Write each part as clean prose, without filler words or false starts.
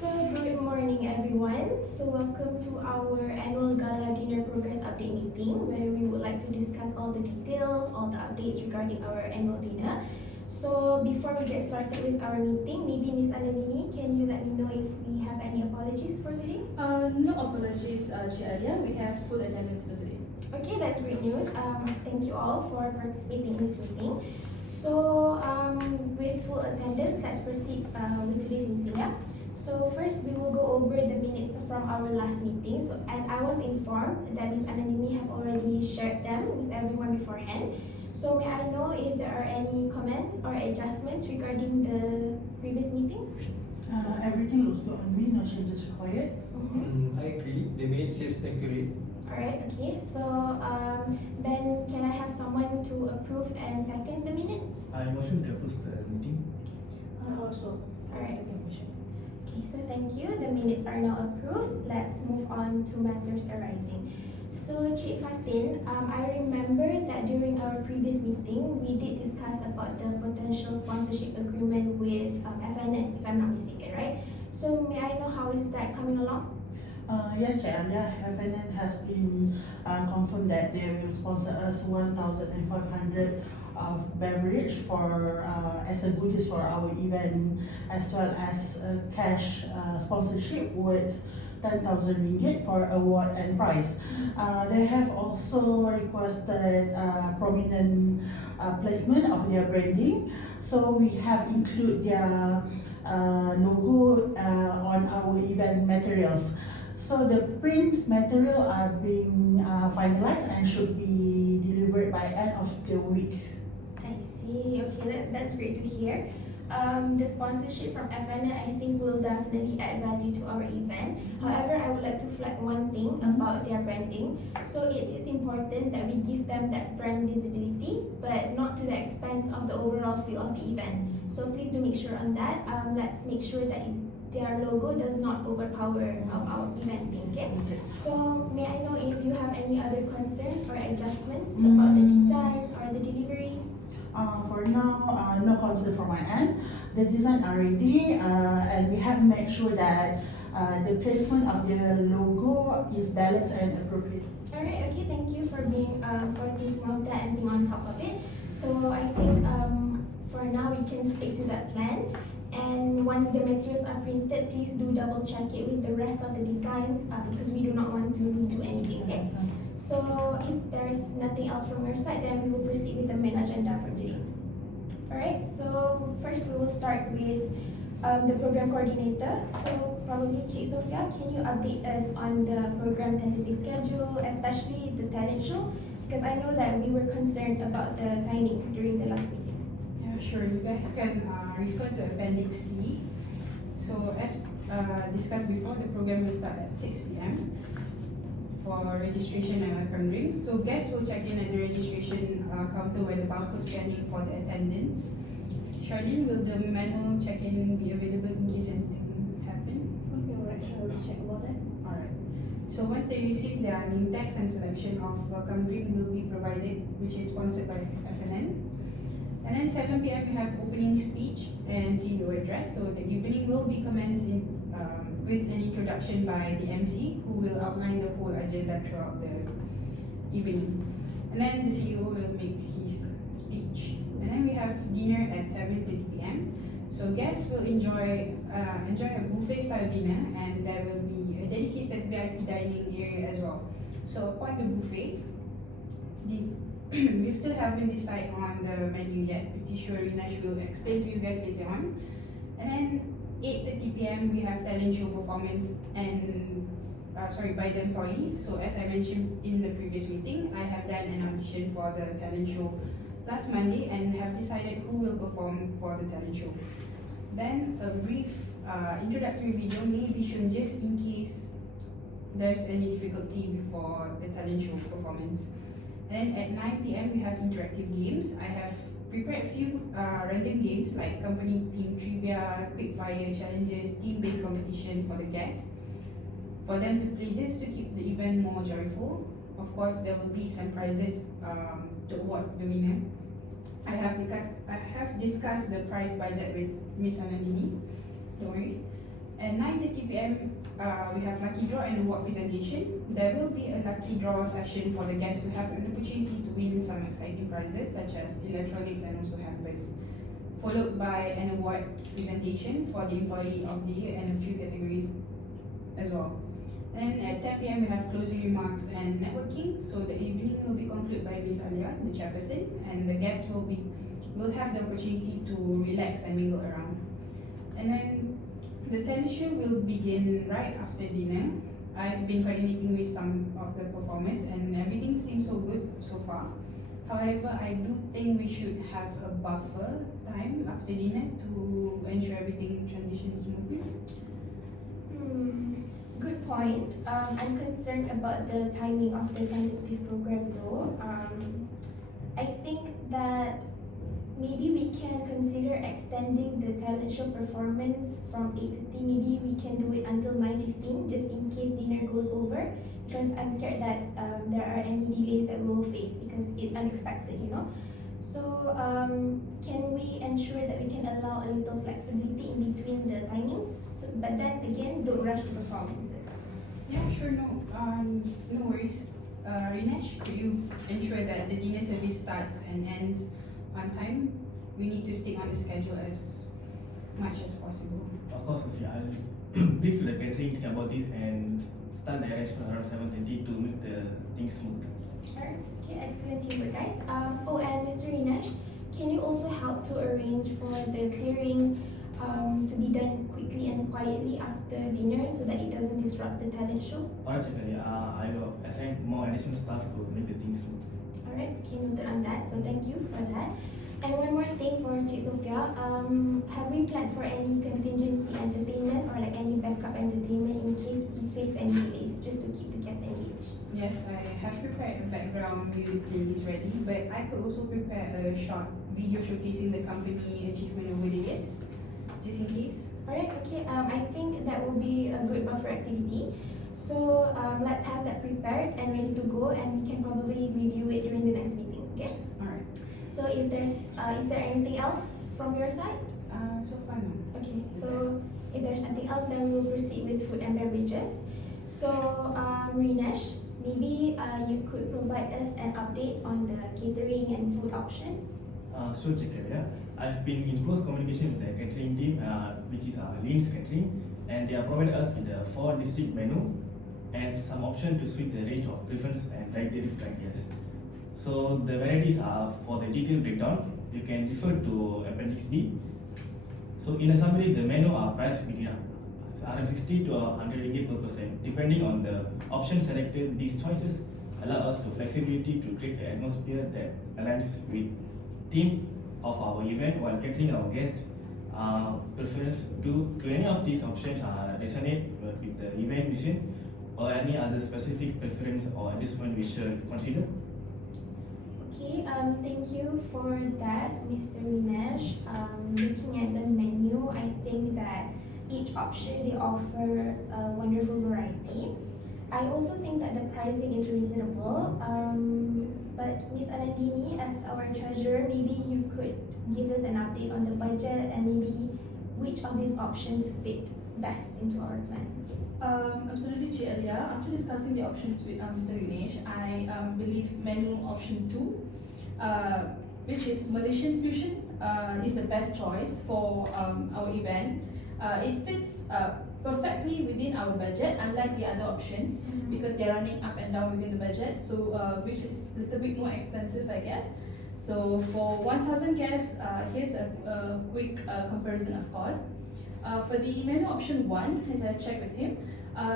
So good morning everyone. So welcome to our annual Gala dinner progress update meeting where we would like to discuss all the details, all the updates regarding our annual dinner. So before we get started with our meeting, maybe Miss Anandini, can you let me know if we have any apologies for today? No apologies, Alyaa. We have full attendance for today. Okay, that's great news. Thank you all for participating in this meeting. So with full attendance, let's proceed with today's meeting. Yeah? So first, we will go over the minutes from our last meeting. So, and I was informed that Ms. Anandini have already shared them with everyone beforehand. So may I know if there are any comments or adjustments regarding the previous meeting? Everything looks good on me, no changes required. Mm-hmm. I agree. The minute seems accurate. Alright, okay. So then can I have someone to approve and second the minutes? I motion to approve the meeting. Also, Alright. second motion. Okay, so thank you. The minutes are now approved. Let's move on to matters arising. So, Cik Fatin, I remember that during our previous meeting, we did discuss about the potential sponsorship agreement with FNN, if I'm not mistaken, right? So, may I know how is that coming along? Yes, Alyaa, FNN has been confirmed that they will sponsor us 1,500 of beverage for as a goodies for our event, as well as cash sponsorship with 10,000 ringgit for award and prize. They have also requested prominent placement of their branding, so we have included their logo on our event materials. So the prints material are being finalized and should be delivered by end of the week. I see. Okay, that's great to hear. The sponsorship from FNN I think will definitely add value to our event. However, I would like to flag one thing about their branding. So it is important that we give them that brand visibility, but not to the expense of the overall feel of the event. So please do make sure on that. Let's make sure that their logo does not overpower our event thing, okay? So may I know if you have any other concerns or adjustments about the designs or the delivery? For now, no concern from my end. The design are ready, and we have made sure that the placement of the logo is balanced and appropriate. Alright, okay, thank you for being for thinking of that and being on top of it. So I think for now we can stick to that plan. And once the materials are printed, please do double check it with the rest of the designs because we do not want to redo anything, okay? So if there's nothing else from your side, then we will proceed with the main agenda for today. Alright, so first we will start with the program coordinator. So probably Cik Sofea, can you update us on the program tentative schedule, especially the talent show? Because I know that we were concerned about the timing during the last meeting. Yeah, sure. You guys can refer to Appendix C. So as discussed before, the program will start at 6 p.m. for registration and welcome drinks. So guests will check in at the registration counter where the barcode scanning for the attendance. Sharlene, will the manual check-in be available in case anything happen? Okay, alright, sure, we'll check about that. Alright. So once they receive their name tags and selection of welcome drink will be provided, which is sponsored by FNN. And then 7 p.m. we have opening speech and CEO address. So the evening will be commenced with an introduction by the MC who will outline the whole agenda throughout the evening. And then the CEO will make his speech. And then we have dinner at 7:30 p.m. So guests will enjoy a buffet style dinner, and there will be a dedicated VIP dining area as well. So apart the buffet, we still haven't decided on the menu yet. Pretty sure Rinesh will explain to you guys later on. And then 8:30 p.m. we have talent show performance and by the employee. So as I mentioned in the previous meeting, I have done an audition for the talent show last Monday and have decided who will perform for the talent show. Then a brief introductory video may be shown just in case there's any difficulty before the talent show performance. And then at 9 p.m. we have interactive games. I have prepared a few random games like company theme trivia, quick fire challenges, team-based competition for the guests, for them to play just to keep the event more joyful. Of course, there will be some prizes to award the winner. I have discussed the prize budget with Miss Anandini. Don't worry. At 9:30 p.m. We have lucky draw and award presentation. There will be a lucky draw session for the guests to have an opportunity to win some exciting prizes such as electronics and also hampers, followed by an award presentation for the employee of the year and a few categories as well. Then at 10 p.m. we have closing remarks and networking. So the evening will be concluded by Miss Alyaa, the chairperson, and the guests will have the opportunity to relax and mingle around. And then the talent show will begin right after dinner. I've been coordinating with some of the performers and everything seems so good so far. However, I do think we should have a buffer time after dinner to ensure everything transitions smoothly. Good point. I'm concerned about the timing of the tentative program though. I think that maybe we can consider extending the talent show performance from 8:30. Maybe we can do it until 9:15 just in case dinner goes over, because I'm scared that there are any delays that we'll face because it's unexpected, you know. So can we ensure that we can allow a little flexibility in between the timings? So, but then again, don't rush the performances. Yeah, sure, no worries. Rinesh, could you ensure that the dinner service starts and ends on time? We need to stick on the schedule as much as possible. Of course, Sofea, I'll brief to the catering team about this and start the arrangement around 7:30 to make the things smooth. Alright, okay, excellent teamwork, guys. Oh, and Mr. Rinesh, can you also help to arrange for the clearing to be done quickly and quietly after dinner so that it doesn't disrupt the talent show? Alright, Chairperson, I will assign more additional staff to make the things smooth. Alright, okay, noted on that. So thank you for that. And one more thing for Cik Sofea, have we planned for any contingency entertainment or like any backup entertainment in case we face any delays, just to keep the guests engaged? Yes, I have prepared a background music playlist ready, but I could also prepare a short video showcasing the company achievement over the years, just in case. Alright, okay, I think that will be a good buffer activity. So let's have that prepared and ready to go, and we can probably review it during the next meeting, okay? Alright. So if there's, is there anything else from your side? So far no. Okay, so if there's nothing else, then we'll proceed with food and beverages. So Rinesh, maybe you could provide us an update on the catering and food options? Sure, Chairperson. I've been in close communication with the catering team, which is Lean's Catering, and they are providing us with a 4 district menu and some option to suit the range of preference and dietary criteria. So the varieties are for the detailed breakdown. You can refer to Appendix B. So in a summary, the menu are priced between RM60 to 100 ringgit per person. Depending on the option selected, these choices allow us to flexibility to create an atmosphere that aligns with theme of our event while catering our guests' preference. Do any of these options resonate with the event mission, or any other specific preference or adjustment we should consider? Okay, thank you for that, Mr. Rinesh. Looking at the menu, I think that each option they offer a wonderful variety. I also think that the pricing is reasonable. But Miss Anandini, as our treasurer, maybe you could give us an update on the budget and maybe which of these options fit best into our plan. Absolutely, Alyaa. After discussing the options with Mr. Rinesh, I believe menu option 2, which is Malaysian fusion, is the best choice for our event. It fits perfectly within our budget, unlike the other options, because they're running up and down within the budget, so which is a little bit more expensive, I guess. So for 1,000 guests, here's a quick comparison, of course. For the menu option 1, as I've checked with him,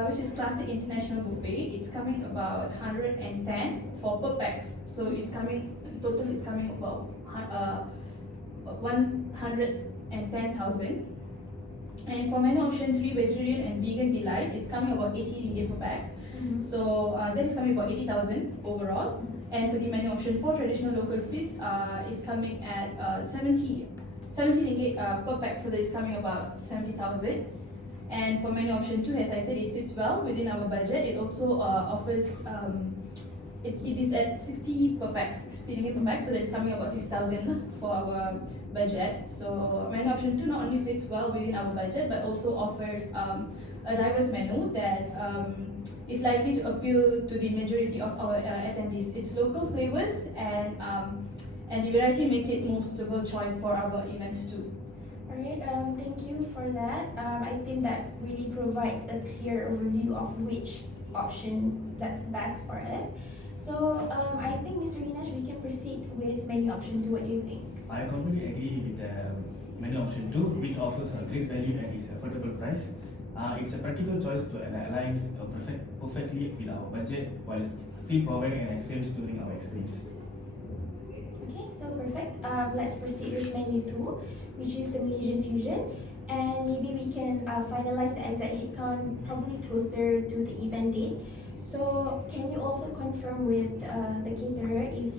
which is classic international buffet, it's coming about 110 for per pax. So it's coming total. It's coming about 110,000. And for menu option 3, vegetarian and vegan delight, it's coming about 80 ringgit per pax. So that is coming about 80,000 overall. And for the menu option 4, traditional local feast, is coming at 70 ringgit per pax, so that is coming about 70,000. And for menu option 2, as I said, it fits well within our budget. It also offers, it is at 60 per pax, 60 ringgit per pax, so that is coming about 6,000 for our budget. So menu option 2 not only fits well within our budget but also offers a diverse menu that is likely to appeal to the majority of our attendees. It's local flavors and the variety make it more suitable choice for our event too. Alright, thank you for that. I think that really provides a clear overview of which option that's best for us. So I think Mr. Rinesh, we can proceed with menu option 2. What do you think? I completely agree with the menu option 2, which offers a great value and is affordable price. It's a practical choice to aligns perfectly with our budget while still providing an experience during our experience. Okay, so perfect. Let's proceed with menu 2, which is the Malaysian fusion. And maybe we can finalize the exact head count probably closer to the event date. So can you also confirm with the caterer if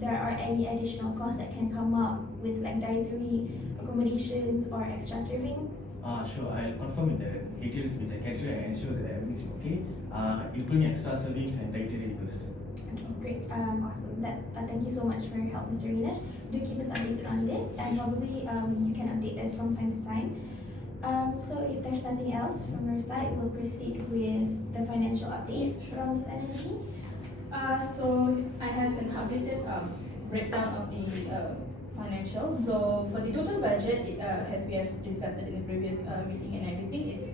there are any additional costs that can come up with like dietary accommodations or extra servings? Sure, I'll confirm with the details with the caterer and ensure that everything is okay, including extra servings and dietary requests. Okay, great. Awesome. Thank you so much for your help, Mr. Rinesh. Do keep us updated on this, and probably you can update us from time to time. So if there's something else from your side, we'll proceed with the financial update from Ms. Anandini. So I have an updated breakdown of the financial. So for the total budget, as we have discussed it in the previous meeting and everything, it's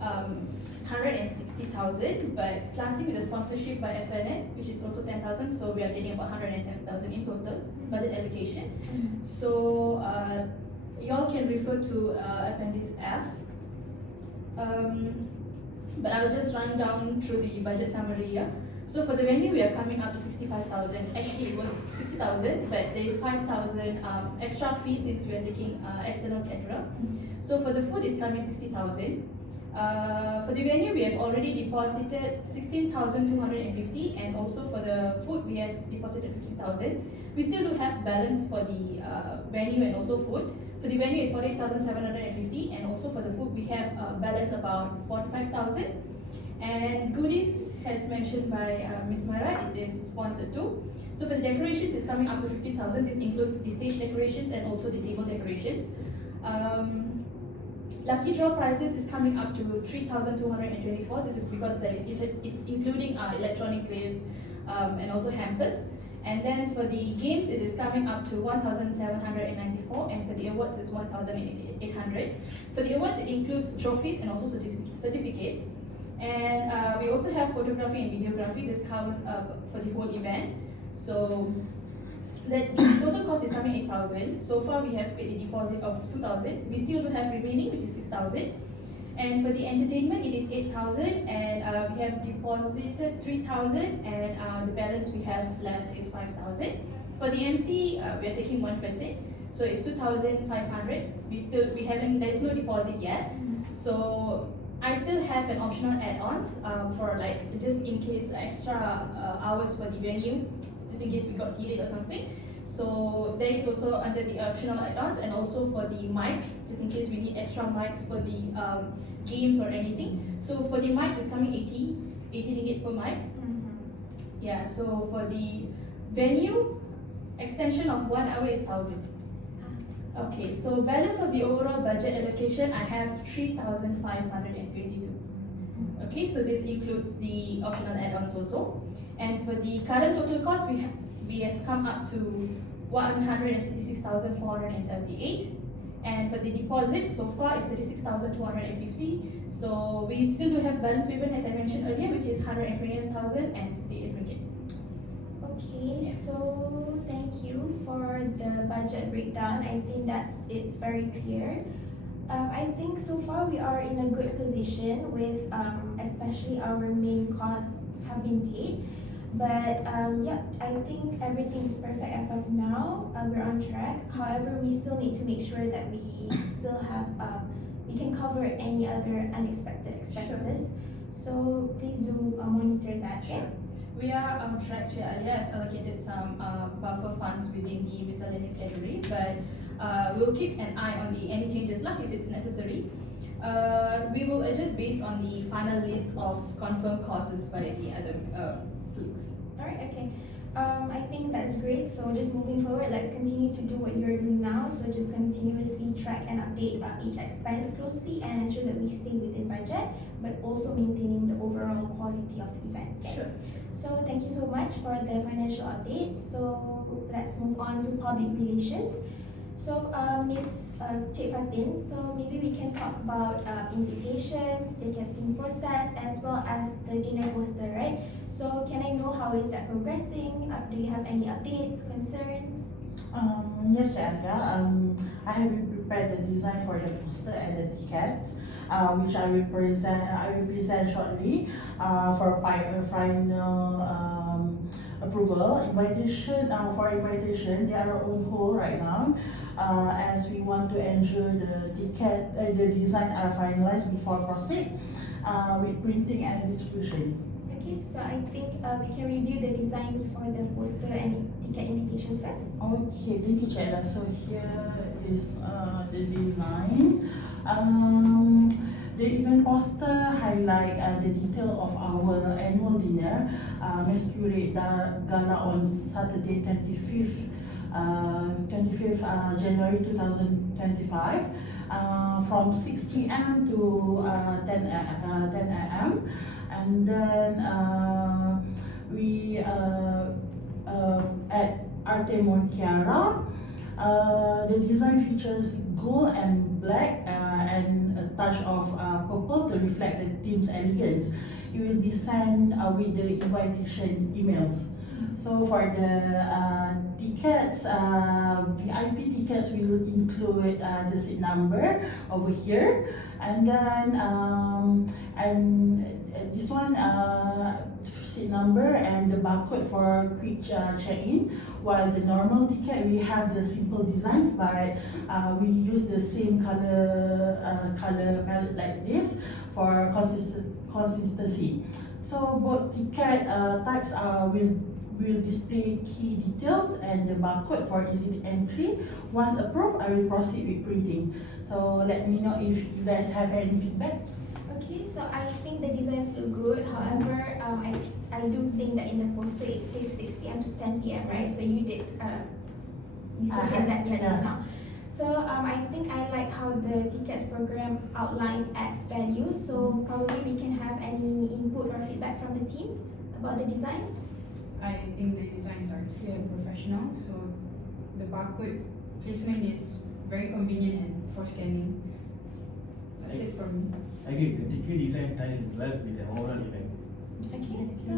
160,000, but plus with the sponsorship by FNN, which is also 10,000, so we are getting about 107,000 in total budget allocation. So y'all can refer to Appendix F. But I'll just run down through the budget summary here. So for the venue, we are coming up to 65,000. Actually, it was 60,000, but there is 5,000 extra fee since we are taking external caterer. So for the food, it's coming 60,000. For the venue, we have already deposited 16,250, and also for the food, we have deposited 50,000. We still do have balance for the venue and also food. For the venue, it's 48,750, and also for the food, we have balance about 45,000. And goodies, as mentioned by Ms. Umairah, it is sponsored too. So for the decorations, it's coming up to 50,000. This includes the stage decorations and also the table decorations. Lucky draw prizes is coming up to 3,224. This is because it's including electronic waves and also hampers. And then for the games, it is coming up to 1,794, and for the awards, it's 1,800. For the awards, it includes trophies and also certificates. And we also have photography and videography. This covers for the whole event. So the total cost is coming 8,000. So far, we have paid a deposit of 2,000. We still do have remaining, which is 6,000. And for the entertainment, it is 8,000, and we have deposited 3,000, and the balance we have left is 5,000. For the MC, we are taking 1%, so it's 2,500. There is no deposit yet. So I still have an optional add-ons for like just in case extra hours for the venue, just in case we got delayed or something. So there is also under the optional add-ons, and also for the mics, just in case we need extra mics for the games or anything. So for the mics, it's coming 80 ringgit per mic. Yeah, so for the venue, extension of 1 hour is 1,000. Okay, so balance of the overall budget allocation, I have 3,522. Okay, so this includes the optional add-ons also. And for the current total cost, we have come up to 166,478. And for the deposit, so far it's 36,250. So we still do have balance payment, as I mentioned earlier, which is 129,068 ringgit. Okay, so thank you for the budget breakdown. I think that it's very clear. I think so far we are in a good position with especially our main costs have been paid. But yeah, I think everything is perfect as of now. We're on track. However, we still need to make sure that we still have we can cover any other unexpected expenses. So please do monitor that. Sure. We are on track. Alyaa have allocated some buffer funds within the miscellaneous category, but we'll keep an eye on any changes if it's necessary. We will adjust based on the final list of confirmed costs by the other. Alright, okay. I think that's great. So just moving forward, let's continue to do what you're doing now. So just continuously track and update each expense closely and ensure that we stay within budget, but also maintaining the overall quality of the event. Okay? Sure. So thank you so much for the financial update. So let's move on to public relations. So Miss Cik Fatin, so maybe we can talk about invitations, ticketing process, as well as the dinner poster, right? So can I know how is that progressing? Do you have any updates, concerns? Yes, Alyaa. I have been prepared the design for the poster and the tickets, which I will present shortly for final approval. Invitation they are on hold right now, as we want to ensure the design are finalized before proceed with printing and distribution. Okay, so I think we can review the designs for the poster and ticket invitations first. Okay, thank you, Chairla. So here is the design. The event poster highlight the detail of our annual dinner, masquerade gala on Saturday 25th January 2025, from 6 p.m. to 10 a.m. And then we at Arte Montiara, the design features gold and black and a touch of purple to reflect the theme's elegance. It will be sent with the invitation emails. So for the tickets, VIP tickets will include the seat number over here, and then this one seat number and the barcode for quick check-in. While the normal ticket we have the simple designs, but we use the same color palette like this for consistency. So both ticket types will display key details and the barcode for easy entry. Once approved, I will proceed with printing. So let me know if you guys have any feedback. Okay, so I think the designs look good. However, I do think that in the poster it says 6 p.m. to 10 p.m. right? So you did discern that just now. So I think I like how the tickets program outline adds value. So probably we can have any input or feedback from the team about the designs. I think the designs are clear and professional, so the barcode placement is very convenient and for scanning. That's it from me. I agree, the ticket design ties in well with the overall event. Okay, so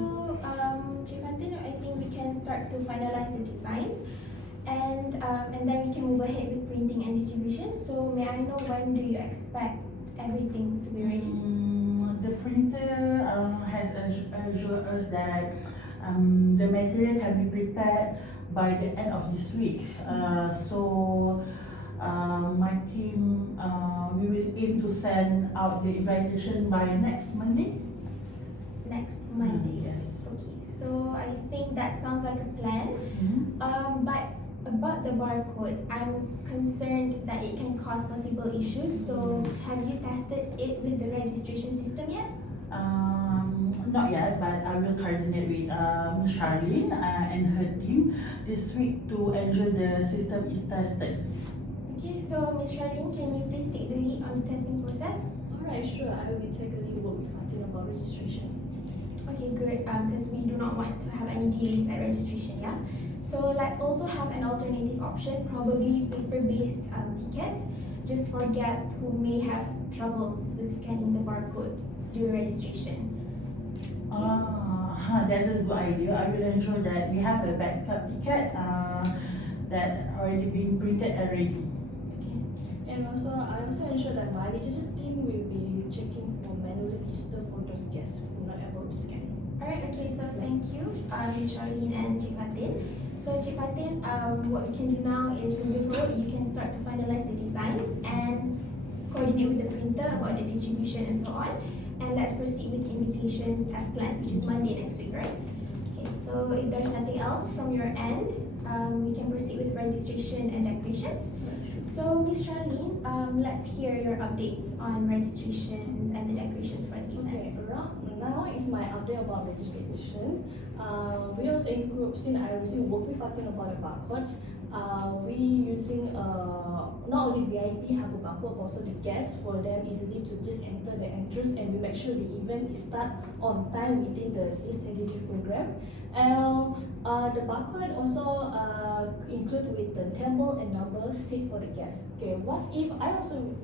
Cik Fatin, I think we can start to finalize the designs, and then we can move ahead with printing and distribution. So may I know when do you expect everything to be ready? The printer has assured us that the material can be prepared by the end of this week. So my team, we will aim to send out the invitation by next Monday. Next Monday. Yes. Okay, so I think that sounds like a plan. But about the barcodes, I'm concerned that it can cause possible issues. So have you tested it with the registration system yet? Not yet, but I will coordinate with Ms. Sharlene and her team this week to ensure the system is tested. Okay, so Ms. Sharlene, can you please take the lead on the testing process? Alright, sure. I will be taking lead work with Fatin about registration. Okay, good. Because we do not want to have any delays at registration, yeah. So let's also have an alternative option, probably paper-based tickets, just for guests who may have troubles with scanning the barcodes during registration. That's a good idea. I will ensure that we have a backup ticket that already been printed and ready. Okay. And also, I also ensure that my registration team will be checking for manually register for those guests who are not able to scan. Alright, okay, so thank you, Ms. Sharlene and Cik Fatin. So Cik Fatin, what we can do now is moving forward, you can start to finalize the designs and coordinate with the printer about the distribution and so on. And let's proceed with invitations as planned, which is Monday next week, right? Okay, so if there's nothing else from your end, we can proceed with registration and decorations. So Ms. Sharlene, let's hear your updates on registrations and the decorations for the event. Okay, Umairah. Now is my update about registration. We also include, since I recently work with Fatin about the barcodes, we using not only VIP have a barcode, also the guests for them easily to just enter the entrance, and we make sure the event is start on time within the strategic program. And the barcode also include with the table and number seat for the guests. Okay, what if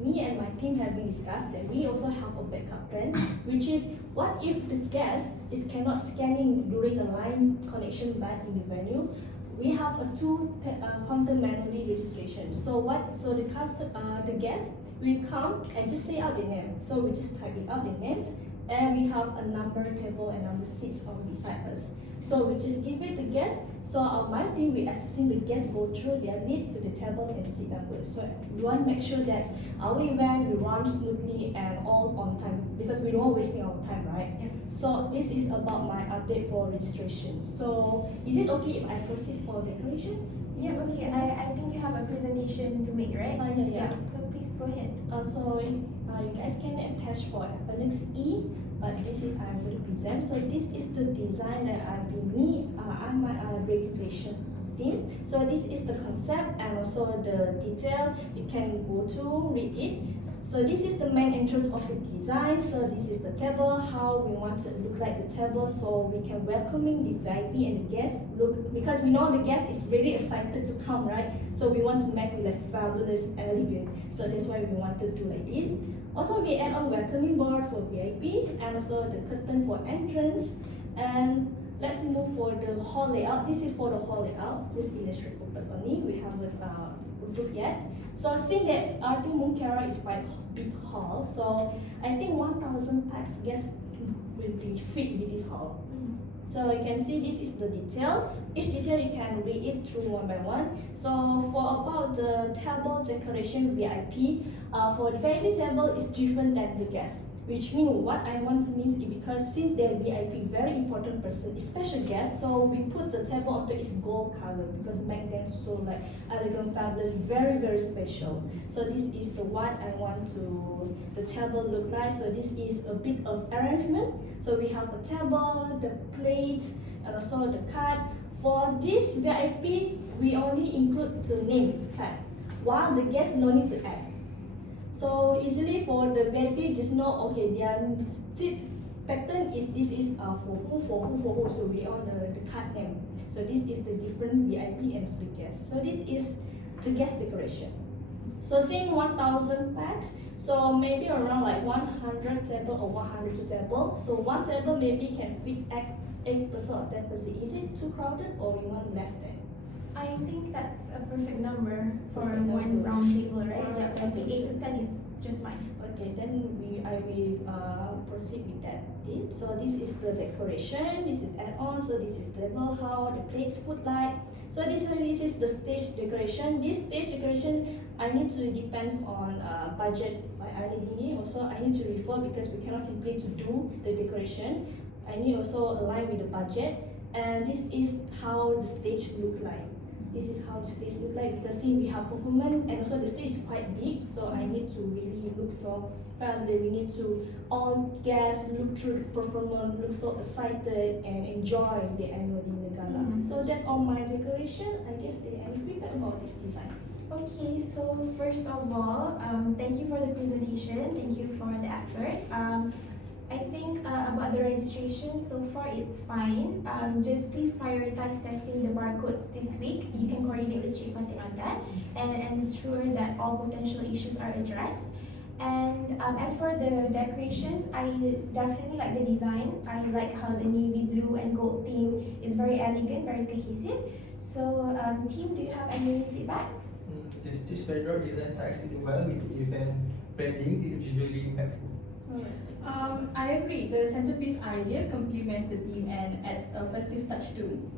me and my team have been discussed that we also have a backup plan, which is what if the guest is cannot scanning during the line connection back in the venue? We have a counter manually registration. So the guest will come and just say out the name. So we just type it out the names, and we have a number table and number seats on beside us. So we just give it the guest. So my team we assisting the guests go through their lead to the table and seat numbers. So we want to make sure that our event will run smoothly and all on time, because we don't want wasting our time, right? Yeah. So this is about my update for registration. So is it okay if I proceed for decorations? Yeah, okay. I think you have a presentation to make, right? Yeah. So please go ahead. You guys can attach for appendix E, but this is I'm going to present. So this is the design that I'm my regulation team. So this is the concept and also the detail. You can go to read it. So this is the main entrance of the design. So this is the table, how we want to look like the table, so we can welcoming the VIP and the guests. Look, because we know the guest is really excited to come, right? So we want to make it like fabulous, elegant. So that's why we want to do like this. Also, we add on welcoming board for VIP and also the curtain for entrance. And let's move for the hall layout. This is for the hall layout. Just illustrate purpose only. We haven't approved yet. So seeing that RT Munkara is quite big hall, so I think 1,000 pax guests will be fit with this hall. So you can see this is the detail. Each detail you can read it through one by one. So for about the table decoration VIP, for the VIP table is different than the guest. Which means what I want to mean is because since they're VIP, very important person, special guest, so we put the table onto its gold color because make them so like elegant, fabulous, very very special. So this is the what I want to the table look like. So this is a bit of arrangement. So we have a table, the plates, and also the card. For this VIP, we only include the name card, while the guests no need to add. So easily for the VIP, just know okay their seat pattern is this is for who. So we on the card name. So this is the different VIP and the guest. So this is the guest decoration. So seeing 1,000 packs, so maybe around like 100 table or 102 table. So one table maybe can fit 8% or 10%. Is it too crowded or you want less than? I think that's a perfect number for Perfect one number. round table, right? Yeah, Yeah, I think 8 to 10 is just fine. Okay, then I will proceed with that. So this is the decoration. This is add-on. So this is table, how the plates, footlight. So this is the stage decoration. This stage decoration I need to depends on budget by Anandini. Also I need to refer because we cannot simply to do the decoration. I need also align with the budget. And this is how the stage look like. This is how the stage look like because see we have performance and also the stage is quite big, so I need to really look so family. We need to all guests look through the performance, look so excited and enjoy the annual dinner gala. So that's all my decoration. I guess they any feedback about this design. Okay, so first of all, thank you for the presentation. Thank you for the effort. I think about the registration, so far it's fine. Just please prioritize testing the barcodes this week. You can coordinate with Chief Fatin on that and ensure that all potential issues are addressed. And as for the decorations, I definitely like the design. I like how the navy blue and gold theme is very elegant, very cohesive. So team, do you have any feedback? The stage backdrop design ties in well with event branding. It's usually impactful. I agree. The centerpiece idea complements the theme and adds a festive touch too.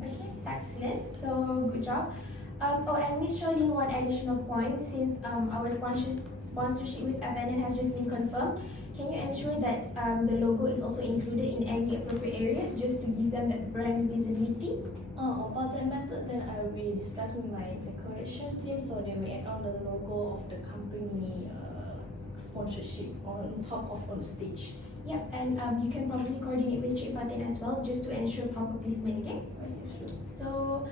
Okay, excellent. So good job. And Miss Sharlene, one additional point since our sponsorship with Abandon has just been confirmed. Can you ensure that the logo is also included in any appropriate areas just to give them that brand visibility? About that method, then I will discuss with my decoration team so they will add on the logo of the company sponsorship on top of on stage. Yep, and you can probably coordinate with Cik Fatin as well, just to ensure proper placement, okay? So,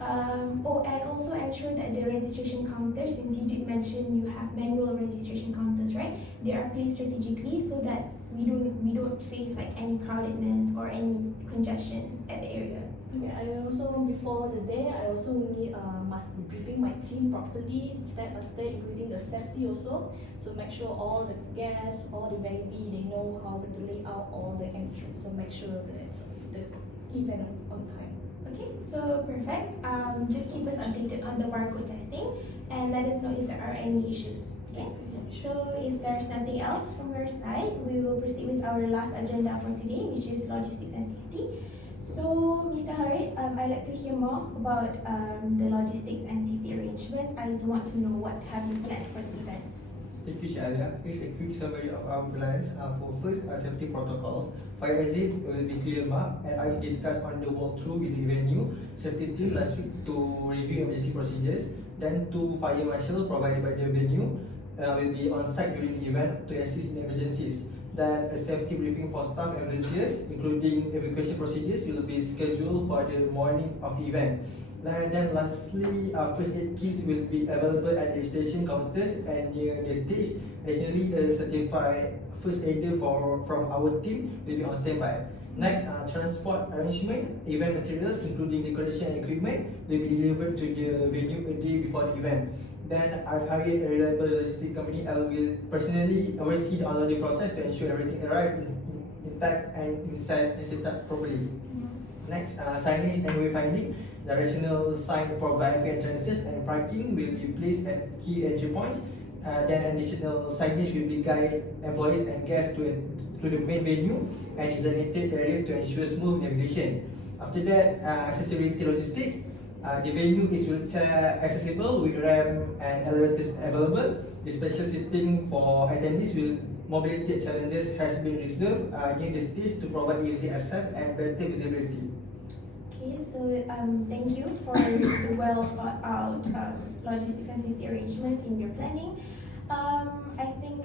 and also ensure that the registration counters, since you did mention you have manual registration counters, right? They are placed strategically so that we don't face like any crowdedness or any congestion at the area. Okay, I also before the day I also need must be briefing my team properly step by step, including the safety also. So make sure all the guests, all the VIP, they know how to lay out all the entrance. So make sure that it's the event on time. Okay, so perfect. Just keep us updated on the barcode testing and let us know if there are any issues. Okay. So if there's nothing else from your side, we will proceed with our last agenda for today, which is logistics and safety. So, Mr. Harith, I'd like to hear more about the logistics and safety arrangements. I want to know what have you planned for the event. Thank you, Alyaa. Here's a quick summary of our plans. For first, safety protocols. Fire exit will be clear marked, and I've discussed on the walkthrough with the venue safety team last week to review emergency procedures. Then, 2 fire marshal provided by the venue will be on site during the event to assist in emergencies. Then a safety briefing for staff and volunteers, including evacuation procedures, will be scheduled for the morning of the event. Then lastly, first aid kits will be available at the station counters and near the stage. Additionally, a certified first aider from our team will be on standby. Next, transport arrangement, event materials including decoration and equipment will be delivered to the venue a day before the event. Then I've hired a reliable logistics company. I will personally oversee the unloading process to ensure everything arrives intact and set up properly. Next, signage and wayfinding. Directional sign for VIP entrances and parking will be placed at key entry points. Then additional signage will be guide employees and guests to the main venue and designated areas to ensure smooth navigation. After that, accessibility logistics. The venue is wheelchair accessible with ramp and elevators available. The special seating for attendees with mobility challenges has been reserved near the stage to provide easy access and better visibility. Okay, so thank you for the well thought out logistics and safety arrangements in your planning. I think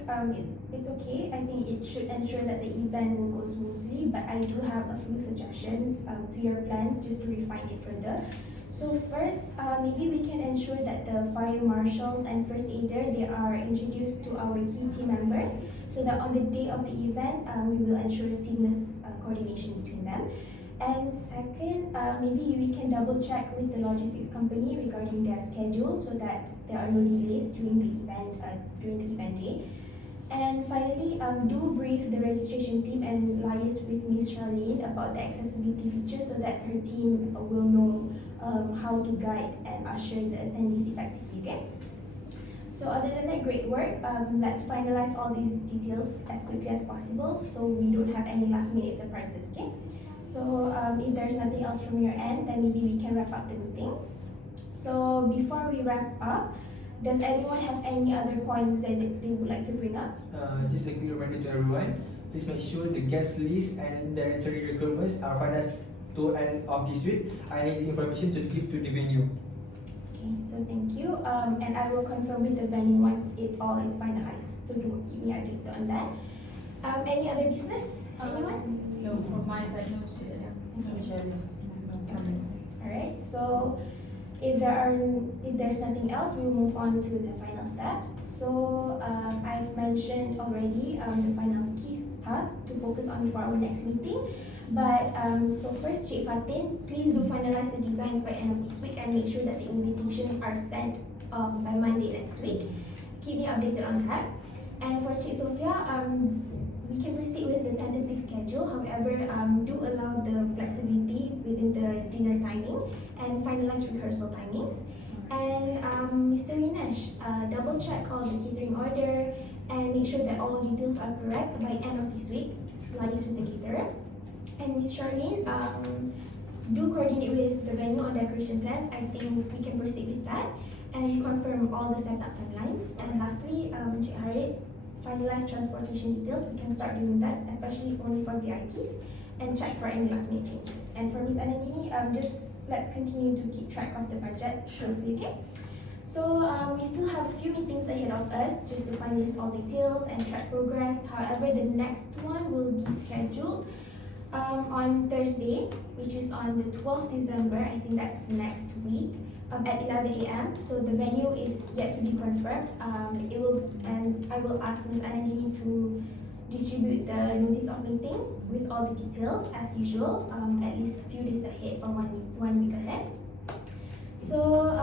it's okay. I think it should ensure that the event will go smoothly, but I do have a few suggestions to your plan just to refine it further. So first, maybe we can ensure that the fire marshals and first aider, they are introduced to our key team members so that on the day of the event, we will ensure seamless coordination between them. And second, maybe we can double check with the logistics company regarding their schedule so that there are no delays during the event day. And finally, do brief the registration team and liaise with Miss Sharlene about the accessibility features so that her team will know how to guide and usher the attendees effectively, okay? So other than that, great work. Let's finalize all these details as quickly as possible so we don't have any last minute surprises, okay? So if there's nothing else from your end, then maybe we can wrap up the meeting. So before we wrap up, does anyone have any other points that they would like to bring up? Just a quick reminder to everyone, please make sure the guest list and dietary requirements are finalized to end of this week. I need information to give to the venue. Okay, so thank you. And I will confirm with the venue once it all is finalized. So do keep me updated on that. Any other business? Anyone? No, from my side, no. Alright, so if there's nothing else, we'll move on to the final steps. So I've mentioned already the final key task to focus on before our next meeting. But so first, Cik Fatin, please do finalize the designs by end of this week and make sure that the invitations are sent by Monday next week. Keep me updated on that. And for Cik Sofea, we can proceed with the tentative schedule. However, do allow the flexibility within the dinner timing and finalize rehearsal timings. And Mr. Rinesh, double check all the catering order and make sure that all details are correct by end of this week. Liaise with the caterer. And Ms. Sharlene, do coordinate with the venue on decoration plans. I think we can proceed with that and reconfirm all the setup timelines. And lastly, Cik Harith, finalize transportation details. We can start doing that, especially only for VIPs, and check for any last minute changes. And for Ms. Anandini, just let's continue to keep track of the budget closely, okay? So we still have a few meetings ahead of us just to finalize all details and track progress. However, the next one will be scheduled on Thursday, which is on the 12th December. I think that's next week at 11 a.m. So the venue is yet to be confirmed. I will ask Ms. Anandini to distribute the notice of meeting with all the details as usual, at least a few days ahead or one week ahead. So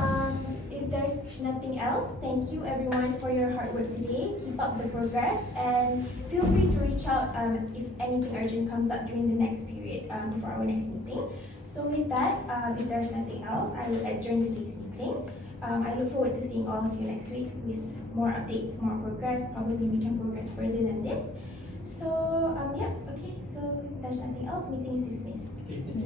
if there's nothing else, thank you everyone for your hard work today. Keep up the progress and feel free to reach out if anything urgent comes up during the next period before our next meeting. So with that, if there's nothing else, I will adjourn today's meeting. I look forward to seeing all of you next week with more updates, more progress. Probably we can progress further than this. So yeah, okay. So if there's nothing else, meeting is dismissed.